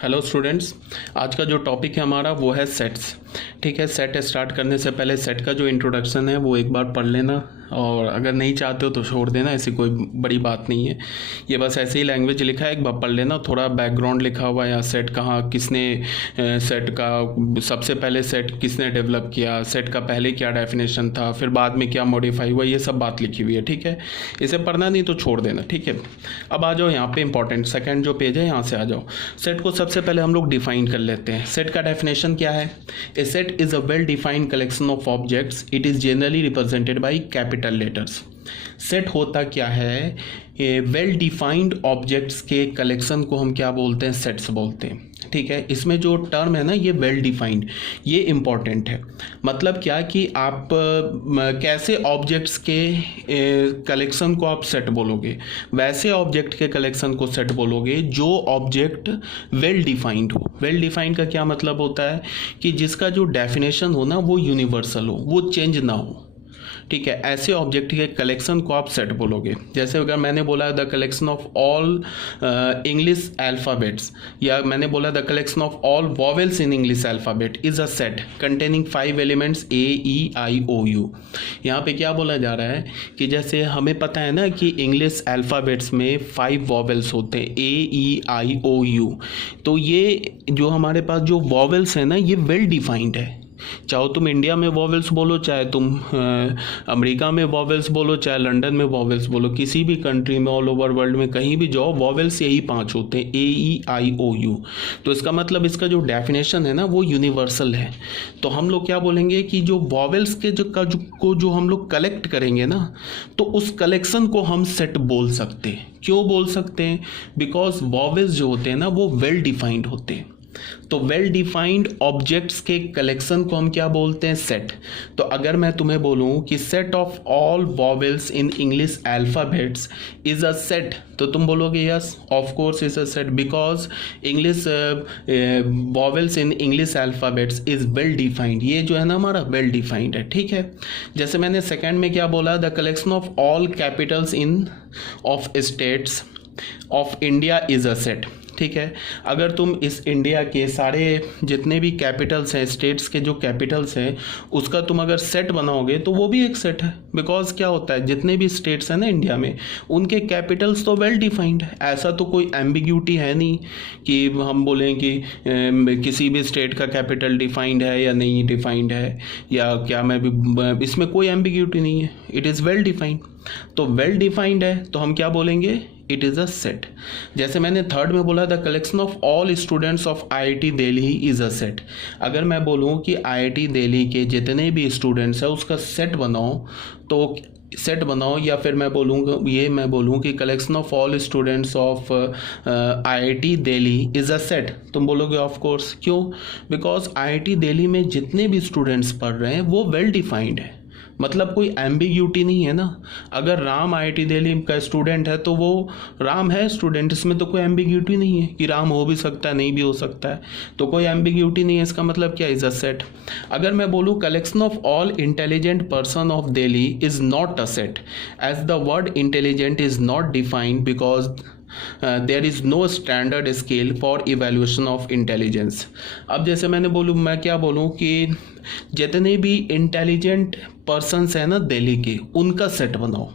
Hello students, आज का जो टॉपिक है हमारा वो है सेट्स। ठीक है, सेट स्टार्ट करने से पहले सेट का जो इंट्रोडक्शन है वो एक बार पढ़ लेना, और अगर नहीं चाहते हो तो छोड़ देना, ऐसी कोई बड़ी बात नहीं है। ये बस ऐसे ही लैंग्वेज लिखा है, एक बार पढ़ लेना। थोड़ा बैकग्राउंड लिखा हुआ है यहाँ, सेट कहाँ किसने सेट का सबसे पहले सेट किसने डेवलप किया, सेट का पहले क्या डेफिनेशन था, फिर बाद में क्या मॉडिफाई हुआ, ये सब बात लिखी हुई है। ठीक है, इसे पढ़ना नहीं तो छोड़ देना। ठीक है, अब आ जाओ यहाँ पे इंपॉर्टेंट सेकंड जो पेज है यहाँ से आ जाओ। सेट को सबसे पहले हम लोग डिफाइन कर लेते हैं। सेट का डेफिनेशन क्या है? A set is a well defined collection of objects, it is generally represented by capital letters. Set होता क्या है? वेल डिफाइंड ऑब्जेक्ट्स के कलेक्शन को हम क्या बोलते हैं? सेट्स बोलते हैं। ठीक है, इसमें जो टर्म है ना ये वेल डिफाइंड, ये इम्पॉर्टेंट है। मतलब क्या कि आप कैसे ऑब्जेक्ट्स के कलेक्शन को आप सेट बोलोगे, वैसे ऑब्जेक्ट के कलेक्शन को सेट बोलोगे जो ऑब्जेक्ट वेल डिफाइंड हो। वेल डिफाइंड का क्या मतलब होता है? कि जिसका जो डेफिनेशन हो ना वो यूनिवर्सल हो, वो चेंज ना हो। ठीक है, ऐसे ऑब्जेक्ट के कलेक्शन को आप सेट बोलोगे। जैसे अगर मैंने बोला the collection of all English alphabets, या मैंने बोला the collection of all vowels in English alphabet is a set containing 5 elements AEIOU। यहाँ पे क्या बोला जा रहा है कि जैसे हमें पता है ना कि इंग्लिश अल्फ़ाबेट्स में 5 वॉवेल्स होते हैं AEIOU, तो ये जो हमारे पास जो वॉवेल्स है ना ये वेल डिफाइंड है। चाहो तुम इंडिया में वॉवेल्स बोलो, चाहे तुम अमेरिका में वॉवेल्स बोलो, चाहे लंदन में वॉवेल्स बोलो, किसी भी कंट्री में ऑल ओवर वर्ल्ड में कहीं भी जाओ, वॉवेल्स यही 5 होते हैं AEIOU। तो इसका मतलब इसका जो डेफिनेशन है ना वो यूनिवर्सल है। तो हम लोग क्या बोलेंगे कि जो वॉवेल्स के जो हम लोग कलेक्ट करेंगे ना, तो उस कलेक्शन को हम सेट बोल सकते हैं। क्यों बोल सकते हैं? बिकॉज वॉवेल्स जो होते हैं ना वो वेल डिफाइंड होते हैं। तो वेल डिफाइंड ऑब्जेक्ट्स के कलेक्शन को हम क्या बोलते हैं? सेट। तो अगर मैं तुम्हें बोलूं कि set of all vowels in English alphabets is a set, तो तुम बोलोगे yes of course is a set, because English vowels in English alphabets is well defined. ये जो है ना हमारा वेल डिफाइंड है। ठीक है, जैसे मैंने सेकेंड में क्या बोला, the collection of all Capitals in of states of India is a set. ठीक है, अगर तुम इस इंडिया के सारे जितने भी कैपिटल्स हैं, स्टेट्स के जो कैपिटल्स हैं, उसका तुम अगर सेट बनाओगे तो वो भी एक सेट है। बिकॉज क्या होता है, जितने भी स्टेट्स हैं ना इंडिया में, उनके कैपिटल्स तो वेल डिफाइंड है। ऐसा तो कोई एम्बिग्यूटी है नहीं कि हम बोलें कि किसी भी स्टेट का कैपिटल डिफाइंड है या नहीं डिफाइंड है, या क्या मैं भी, इसमें कोई एम्बिग्यूटी नहीं है, इट इज़ वेल डिफाइंड। तो वेल डिफाइंड है तो हम क्या बोलेंगे? It is a set. जैसे मैंने थर्ड में बोला the collection of all students of IIT Delhi is a set. अगर मैं बोलूँ कि IIT दिल्ली के जितने भी स्टूडेंट्स हैं उसका सेट बनाओ, तो सेट बनाओ, या फिर मैं बोलूँ कि collection of all students of IIT Delhi is a set, तुम बोलोगे ऑफ कोर्स। क्यों? बिकॉज IIT दिल्ली में जितने भी स्टूडेंट्स पढ़ रहे हैं वो वेल डिफाइंड है, मतलब कोई एम्बिग्यूटी नहीं है ना। अगर राम IIT दिल्ली का स्टूडेंट है तो वो राम है स्टूडेंट, इसमें तो कोई एम्बिग्यूटी नहीं है कि राम हो भी सकता है नहीं भी हो सकता है, तो कोई एम्बिग्यूटी नहीं है। इसका मतलब क्या? Is a set. अगर मैं बोलूँ collection of all intelligent person of Delhi is not a set, as the word intelligent is not defined because there is no standard scale for evaluation of intelligence. अब जैसे मैं क्या बोलूँ कि जितने भी इंटेलिजेंट पर्सन्स हैं ना दिल्ली के, उनका सेट बनाओ।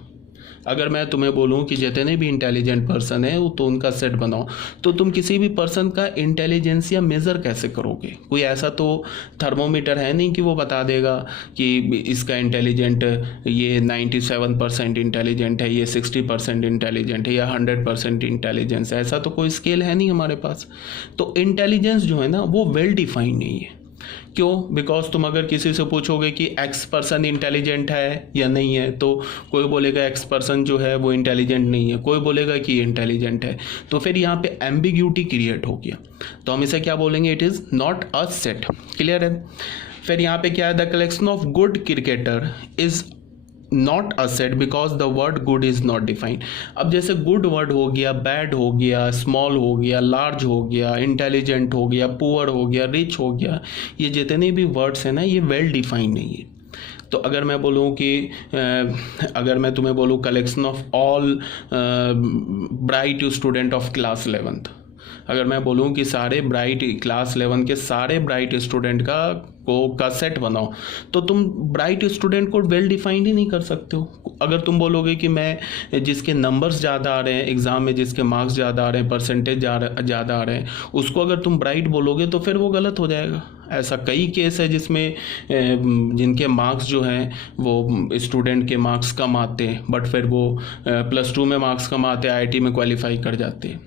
अगर मैं तुम्हें बोलूँ कि जितने भी इंटेलिजेंट पर्सन है तो उनका सेट बनाओ, तो तुम किसी भी पर्सन का इंटेलिजेंसिया मेज़र कैसे करोगे? कोई ऐसा तो थर्मोमीटर है नहीं कि वो बता देगा कि इसका इंटेलिजेंट ये 97% इंटेलिजेंट है, ये 60% इंटेलिजेंट है, या 100% इंटेलिजेंस है। ऐसा तो कोई स्केल है नहीं हमारे पास। तो इंटेलिजेंस जो है ना वो वेल डिफाइंड नहीं है। क्यों? बिकॉज तुम अगर किसी से पूछोगे कि X पर्सन इंटेलिजेंट है या नहीं है, तो कोई बोलेगा X पर्सन जो है वो इंटेलिजेंट नहीं है, कोई बोलेगा कि इंटेलिजेंट है। तो फिर यहाँ पे एम्बिग्यूटी क्रिएट हो गया, तो हम इसे क्या बोलेंगे? It is not a set. Clear है? फिर यहाँ पे क्या है? The collection of good cricketer is not a set because the word good is not defined. अब जैसे गुड वर्ड हो गया, बैड हो गया, स्मॉल हो गया, लार्ज हो गया, इंटेलिजेंट हो गया, पुअर हो गया, रिच हो गया, ये जितने भी वर्ड्स हैं ना ये वेल डिफाइंड नहीं है। तो अगर मैं बोलूँ कि अगर मैं तुम्हें बोलूँ collection of all bright student of class 11th, अगर मैं बोलूँ कि सारे ब्राइट क्लास 11 के सारे ब्राइट स्टूडेंट का सेट बनाओ, तो तुम ब्राइट स्टूडेंट को वेल डिफाइंड ही नहीं कर सकते हो। अगर तुम बोलोगे कि मैं जिसके नंबर्स ज़्यादा आ रहे हैं एग्ज़ाम में, जिसके मार्क्स ज़्यादा आ रहे हैं, परसेंटेज ज़्यादा आ रहे हैं, उसको अगर तुम ब्राइट बोलोगे तो फिर वो गलत हो जाएगा। ऐसा कई केस है जिसमें जिनके मार्क्स जो हैं वो स्टूडेंट के मार्क्स कम आते हैं, बट फिर वो +2 में मार्क्स कम आते हैं, IIT में क्वालिफाई कर जाते हैं।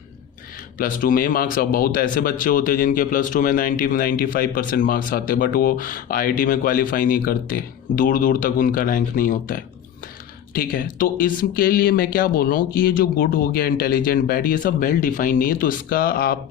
+2 में मार्क्स, अब बहुत ऐसे बच्चे होते हैं जिनके +2 में 95% मार्क्स आते हैं, बट वो IIT में क्वालिफाई नहीं करते, दूर दूर तक उनका रैंक नहीं होता है। ठीक है, तो इसके लिए मैं क्या बोल रहा हूँ कि ये जो गुड हो गया, इंटेलिजेंट, बैड, ये सब वेल डिफाइंड नहीं है, तो इसका आप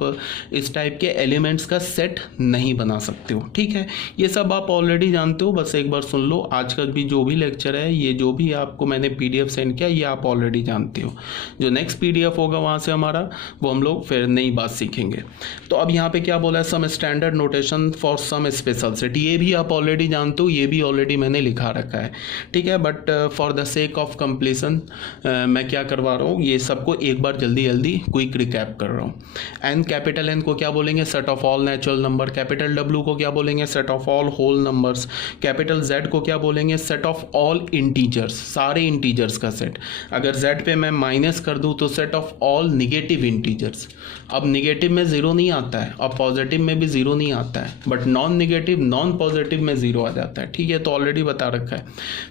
इस टाइप के एलिमेंट्स का सेट नहीं बना सकते हो। ठीक है, ये सब आप ऑलरेडी जानते हो, बस एक बार सुन लो। आज का भी जो भी लेक्चर है, ये जो भी आपको मैंने PDF सेंड किया, ये आप ऑलरेडी जानते हो। जो नेक्स्ट PDF होगा वहाँ से हमारा, वो हम लोग फिर नई बात सीखेंगे। तो अब यहाँ पे क्या बोला है, some standard notation for some special set, ये भी आप ऑलरेडी जानते हो, ये भी ऑलरेडी मैंने लिखा रखा है। ठीक है, but for the sake of completion मैं क्या करवा रहा हूँ, ये सबको एक बार जल्दी जल्दी क्विक रिकैप कर रहा हूँ। एन, कैपिटल N को क्या बोलेंगे, set of all natural number. Capital W को क्या बोलेंगे, set of all whole numbers. Capital Z को क्या बोलेंगे, सेट ऑफ ऑल इंटीजर्स, सारे इंटीजर्स का सेट। अगर Z पे मैं माइनस कर दूँ तो set of all negative integers. अब निगेटिव में 0 नहीं आता है और पॉजिटिव में भी 0 नहीं आता है, but non negative non positive में 0 आ जाता है। ठीक है, तो ऑलरेडी बता रखा है।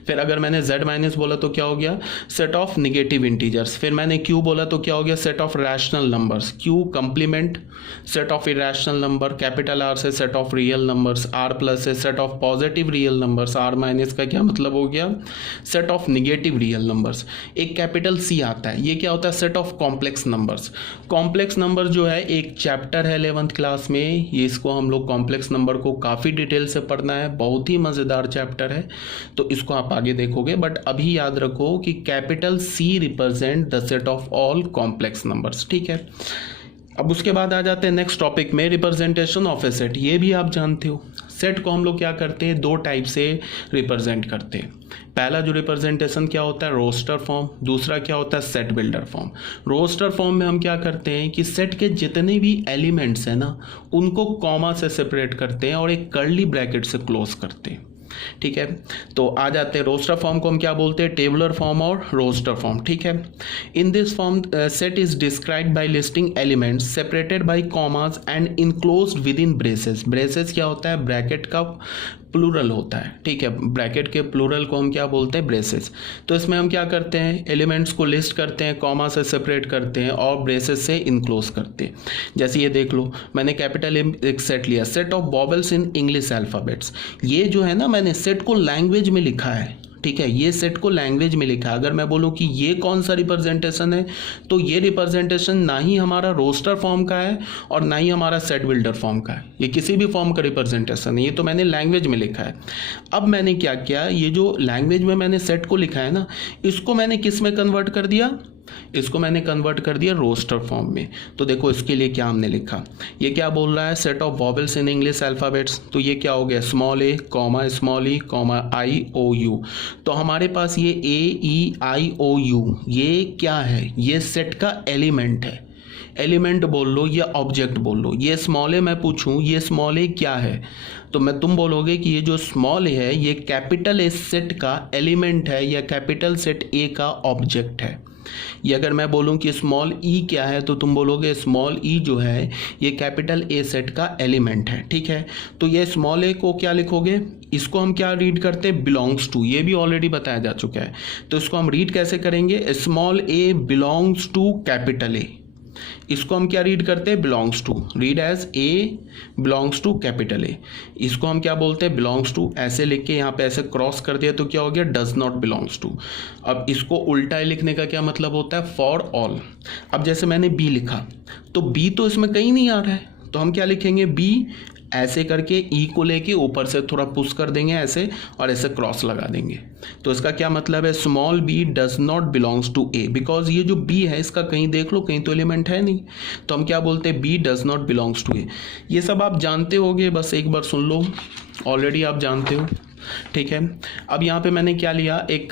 फिर अगर मैंने Z माइनस बोला तो क्या हो गया, सेट ऑफ निगेटिव इंटीजर्स। फिर मैंने Q बोला तो क्या हो गया, set of rational numbers. Q complement, set of irrational number. Capital R से set of real numbers. R plus से set of positive real numbers. R minus का क्या मतलब हो गया, set of negative real numbers. एक कैपिटल C आता है, ये क्या होता है, set of complex numbers. Complex number जो है एक चैप्टर है 11th क्लास में, ये इसको हम लोग कॉम्प्लेक्स नंबर को काफ़ी डिटेल से पढ़ना है, बहुत ही मज़ेदार चैप्टर है, तो इसको आप आगे देखोगे। बट अभी याद रखो कि capital C represent the set of all complex numbers. ठीक है, अब उसके बाद आ जाते हैं नेक्स्ट टॉपिक में, रिप्रेजेंटेशन ऑफ ए सेट। ये भी आप जानते हो, सेट को हम लोग क्या करते हैं, 2 टाइप से रिप्रेजेंट करते हैं। पहला जो रिप्रेजेंटेशन क्या होता है, रोस्टर फॉर्म। दूसरा क्या होता है, set builder form. Roster form में हम क्या करते हैं कि सेट के जितने भी एलिमेंट्स हैं ना, उनको कॉमा से सेपरेट करते हैं और एक कर्ली ब्रैकेट से क्लोज करते हैं। ठीक है, तो आ जाते हैं रोस्टर फॉर्म को हम क्या बोलते हैं, टेबुलर फॉर्म और रोस्टर फॉर्म। ठीक है, in this form set is described bye listing elements separated by commas and enclosed with in braces. Braces क्या होता है, ब्रैकेट का प्लूरल होता है। ठीक है, ब्रैकेट के प्लूरल को हम क्या बोलते हैं, ब्रेसेस। तो इसमें हम क्या करते हैं, एलिमेंट्स को लिस्ट करते हैं, कॉमा से सेपरेट करते हैं और ब्रेसेस से इनक्लोज करते हैं। जैसे ये देख लो, मैंने कैपिटल एक सेट लिया, set of vowels in English alphabets. ये जो है ना, मैंने सेट को लैंग्वेज में लिखा है। ठीक है, ये सेट को लैंग्वेज में लिखा है। अगर मैं बोलूँ कि ये कौन सा रिप्रेजेंटेशन है, तो ये रिप्रेजेंटेशन ना ही हमारा रोस्टर फॉर्म का है और ना ही हमारा सेट बिल्डर फॉर्म का है, ये किसी भी फॉर्म का रिप्रेजेंटेशन है, ये तो मैंने लैंग्वेज में लिखा है। अब मैंने क्या किया, ये जो लैंग्वेज में मैंने सेट को लिखा है ना, इसको मैंने किस में कन्वर्ट कर दिया, इसको मैंने कन्वर्ट कर दिया रोस्टर फॉर्म में। तो देखो इसके लिए क्या हमने लिखा, ये क्या बोल रहा है, set of vowels in English alphabets. तो ये क्या हो गया, small a comma small e comma I-O-U। तो हमारे पास ये A-E-I-O-U ये क्या है, ये सेट का एलिमेंट है। एलिमेंट बोल लो या ऑब्जेक्ट बोल लो। ये स्मॉल ए मैं पूछूं, ये स्मॉल ए क्या है, तो तुम बोलोगे कि ये जो स्मॉल ए है, ये कैपिटल ए सेट का एलिमेंट है या कैपिटल सेट ए का ऑब्जेक्ट है। ये अगर मैं बोलूं कि स्मॉल ई क्या है, तो तुम बोलोगे स्मॉल ई जो है ये कैपिटल ए सेट का एलिमेंट है। ठीक है, तो ये स्मॉल ए को क्या लिखोगे, इसको हम क्या रीड करते हैं, बिलोंग्स टू। ये भी ऑलरेडी बताया जा चुका है, तो इसको हम रीड कैसे करेंगे, small A belongs to capital A. इसको हम क्या रीड करते हैं, belongs to, read as A belongs to capital A. इसको हम क्या बोलते हैं, बिलोंग्स टू। ऐसे लिख के यहाँ पे ऐसे क्रॉस कर दिया तो क्या हो गया, डज नॉट बिलोंग्स टू। अब इसको उल्टा लिखने का क्या मतलब होता है, फॉर ऑल। अब जैसे मैंने बी लिखा, तो बी तो इसमें कहीं नहीं आ रहा है, तो हम क्या लिखेंगे, बी ऐसे करके ई को लेके ऊपर से थोड़ा पुश कर देंगे ऐसे और ऐसे क्रॉस लगा देंगे। तो इसका क्या मतलब है, small B does not belongs to A, because ये जो बी है इसका कहीं देख लो, कहीं तो एलिमेंट है नहीं, तो हम क्या बोलते हैं, B does not belongs to A. ये सब आप जानते होगे, बस एक बार सुन लो, ऑलरेडी आप जानते हो। ठीक है। अब यहाँ पे मैंने क्या लिया, एक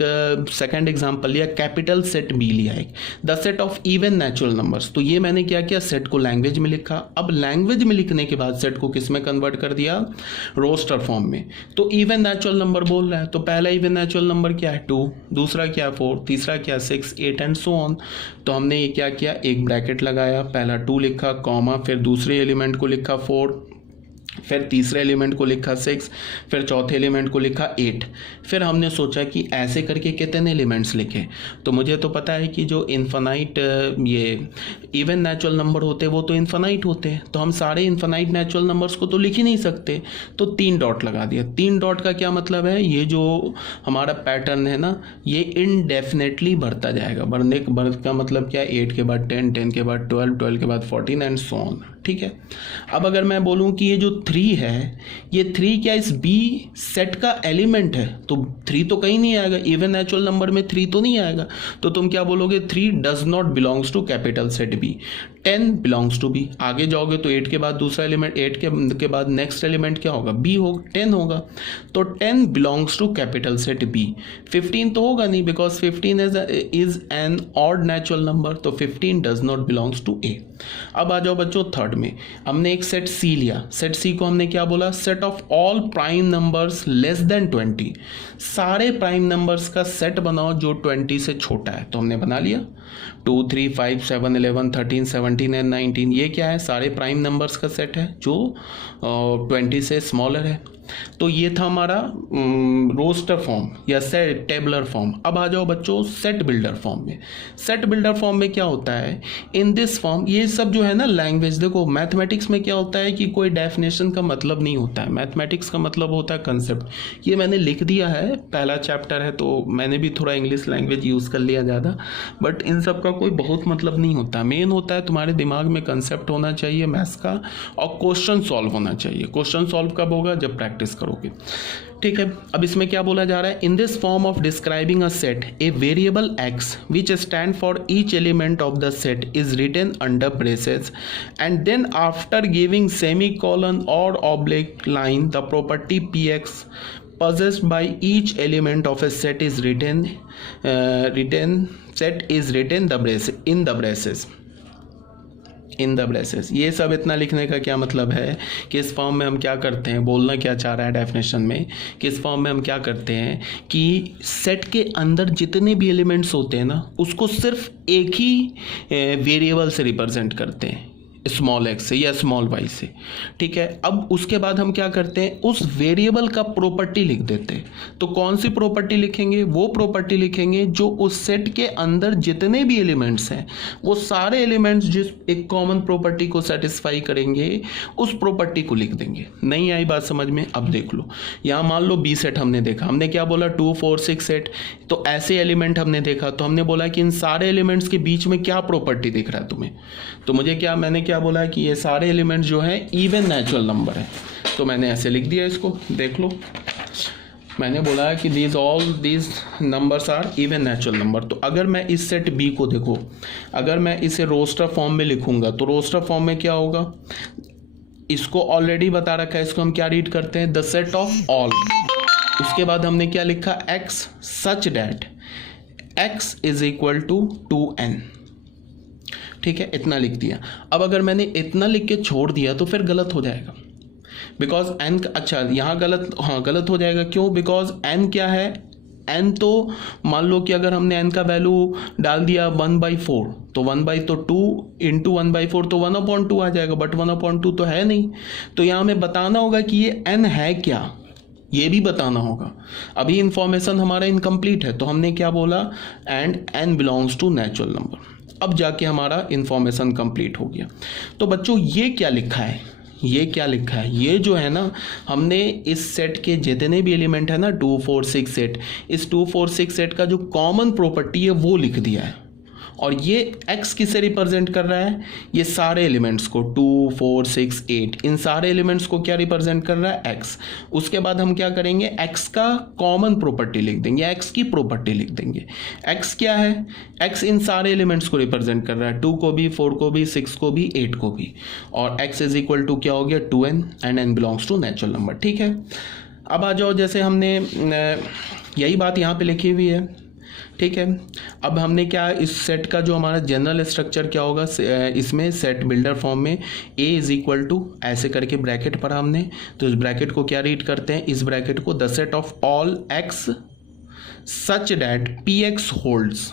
सेकंड एग्जांपल लिया, कैपिटल सेट बी लिया एक, the set of even natural numbers. तो ये मैंने क्या किया, सेट को लैंग्वेज में लिखा। अब लैंग्वेज में लिखने के बाद सेट को किस में कन्वर्ट कर दिया, रोस्टर फॉर्म में। तो इवन नेचुरल नंबर बोल रहा है, तो पहला इवन नेचुरल नंबर क्या है 2, दूसरा क्या 4, तीसरा क्या 6, 8 एंड सो ऑन। तो हमने ये क्या किया, एक ब्रैकेट लगाया, पहला 2 लिखा, कॉमा, फिर दूसरे एलिमेंट को लिखा 4, फिर तीसरे एलिमेंट को लिखा 6, फिर चौथे एलिमेंट को लिखा 8। फिर हमने सोचा कि ऐसे करके कितने एलिमेंट्स लिखे। तो मुझे तो पता है कि जो इन्फानाइट ये इवन नेचुरल नंबर होते हैं वो तो इन्फानाइट होते हैं, तो हम सारे इन्फानाइट नेचुरल नंबर्स को तो लिख ही नहीं सकते। तो 3 डॉट लगा दिया। 3 डॉट का क्या मतलब है, ये जो हमारा पैटर्न है ना, ये इनडेफिनेटली बढ़ता जाएगा। बढ़ने का मतलब क्या है, 8 के बाद 10, 10 के बाद 12, 12 के बाद 14 एंड सो ऑन। ठीक है। अब अगर मैं बोलूं कि ये जो 3 है, ये 3 क्या इस बी सेट का एलिमेंट है, तो 3 तो कहीं नहीं आएगा, इवन नेचुरल नंबर में 3 तो नहीं आएगा। तो तुम क्या बोलोगे, 3 does not belongs to capital set B, 10 belongs to B. आगे जाओगे तो 8 के बाद दूसरा एलिमेंट, 8 के बाद नेक्स्ट एलिमेंट क्या होगा, बी होगा, 10 होगा। तो 10 belongs to capital set B. 15 तो होगा नहीं, because 15 is an odd natural number, तो 15 does not belongs to A. अब आ जाओ बच्चों थर्ड में, हमने एक सेट सी लिया। सेट सी को हमने क्या बोला, set of all prime numbers less than 20। सारे प्राइम नंबर्स का सेट बनाओ जो 20 से छोटा है। तो हमने बना लिया 2, 3, 5, 7, 11, 13, 17 एंड 19। ये क्या है, सारे प्राइम नंबर्स का सेट है जो 20 से स्मॉलर है। तो ये था हमारा रोस्टर फॉर्म या सेट टेबलर फॉर्म। अब आ जाओ बच्चों सेट बिल्डर फॉर्म में। सेट बिल्डर फॉर्म में क्या होता है, इन दिस फॉर्म, ये सब जो है ना लैंग्वेज, देखो मैथमेटिक्स में क्या होता है कि कोई डेफिनेशन का मतलब नहीं होता है, मैथमेटिक्स का मतलब होता है कंसेप्ट। ये मैंने लिख दिया है, पहला चैप्टर है तो मैंने भी थोड़ा इंग्लिश लैंग्वेज यूज़ कर लिया ज़्यादा, बट इन सब का कोई बहुत मतलब नहीं होता। मेन होता है तुम्हारे दिमाग में कंसेप्ट होना चाहिए मैथ्स का, और क्वेश्चन सॉल्व होना चाहिए। क्वेश्चन सॉल्व कब होगा, जब प्रैक्टिस करोगे। ठीक है। अब इसमें क्या बोला जा रहा है, in this form of describing a set, a variable x which stand for each element of the set is written under braces and then after giving semicolon और oblique line the property P x possessed by each element of a set is written in the braces। ये सब इतना लिखने का क्या मतलब है कि इस फॉर्म में हम क्या करते हैं, बोलना क्या चाह रहा है डेफिनेशन में, कि इस फॉर्म में हम क्या करते हैं कि सेट के अंदर जितने भी एलिमेंट्स होते हैं ना, उसको सिर्फ एक ही वेरिएबल से रिप्रेजेंट करते हैं, स्मॉल एक्स से या स्मॉल वाई से। ठीक है। अब उसके बाद हम क्या करते हैं, उस वेरिएबल का प्रॉपर्टी लिख देते हैं। तो कौन सी प्रॉपर्टी लिखेंगे, वो प्रॉपर्टी लिखेंगे जो उस सेट के अंदर जितने भी एलिमेंट्स हैं, वो सारे एलिमेंट्स जिस एक कॉमन प्रॉपर्टी को सेटिस्फाई करेंगे, उस प्रॉपर्टी को लिख देंगे। नहीं आई बात समझ में? अब देख लो, यहाँ मान लो बी सेट हमने देखा, हमने क्या बोला 2, 4, 6 सेट, तो ऐसे एलिमेंट हमने देखा, तो हमने बोला कि इन सारे एलिमेंट्स के बीच में क्या प्रॉपर्टी दिख रहा है तुम्हें। तो मुझे क्या, मैंने क्या बोला कि ये सारे एलिमेंट्स जो हैं इवन नेचुरल नंबर है, तो मैंने ऐसे लिख दिया इसको। देख लो, मैंने बोला कि all these numbers are even natural number. तो अगर मैं इस सेट बी को देखो, अगर मैं इसे रोस्टर फॉर्म में लिखूंगा तो रोस्टर फॉर्म में क्या होगा, इसको ऑलरेडी बता रखा है, इसको हम क्या रीड करते हैं, द सेट ऑफ ऑल। उसके बाद हमने क्या लिखा, X such that X is equal to 2n। ठीक है, इतना लिख दिया। अब अगर मैंने इतना लिख के छोड़ दिया तो फिर गलत हो जाएगा, बिकॉज एन, अच्छा यहाँ गलत, हाँ गलत हो जाएगा। क्यों? बिकॉज एन क्या है, एन तो मान लो कि अगर हमने एन का वैल्यू डाल दिया 1/4, तो 2 इंटू 1/4 तो 1/2 आ जाएगा, बट 1/2 तो है नहीं। तो यहाँ हमें बताना होगा कि ये एन है क्या, ये भी बताना होगा। अभी इंफॉर्मेशन हमारा इनकम्प्लीट है, तो हमने क्या बोला, and N belongs to natural number. अब जाके हमारा इंफॉर्मेशन कंप्लीट हो गया। तो बच्चों ये क्या लिखा है, ये क्या लिखा है, ये जो है ना, हमने इस सेट के जितने भी एलिमेंट है ना 2, 4, 6 सेट, इस 2, 4, 6 सेट का जो कॉमन प्रॉपर्टी है वो लिख दिया है। और ये x किसे रिप्रेजेंट कर रहा है, ये सारे एलिमेंट्स को 2, 4, 6, 8, इन सारे एलिमेंट्स को क्या रिप्रेजेंट कर रहा है, x। उसके बाद हम क्या करेंगे, x का कॉमन प्रॉपर्टी लिख देंगे, x की प्रॉपर्टी लिख देंगे। x क्या है, x इन सारे एलिमेंट्स को रिप्रेजेंट कर रहा है, 2 को भी, 4 को भी, 6 को भी, 8 को भी। और x इज इक्वल टू क्या हो गया, 2n, and n belongs to natural number. ठीक है। अब आ जाओ, जैसे हमने यही बात यहाँ पे लिखी हुई है, ठीक है। अब हमने क्या, इस सेट का जो हमारा जनरल स्ट्रक्चर क्या होगा, इसमें सेट बिल्डर फॉर्म में ए इज इक्वल टू ऐसे करके ब्रैकेट पढ़ा हमने, तो इस ब्रैकेट को क्या रीड करते हैं, इस ब्रैकेट को the set of all x such that P x holds,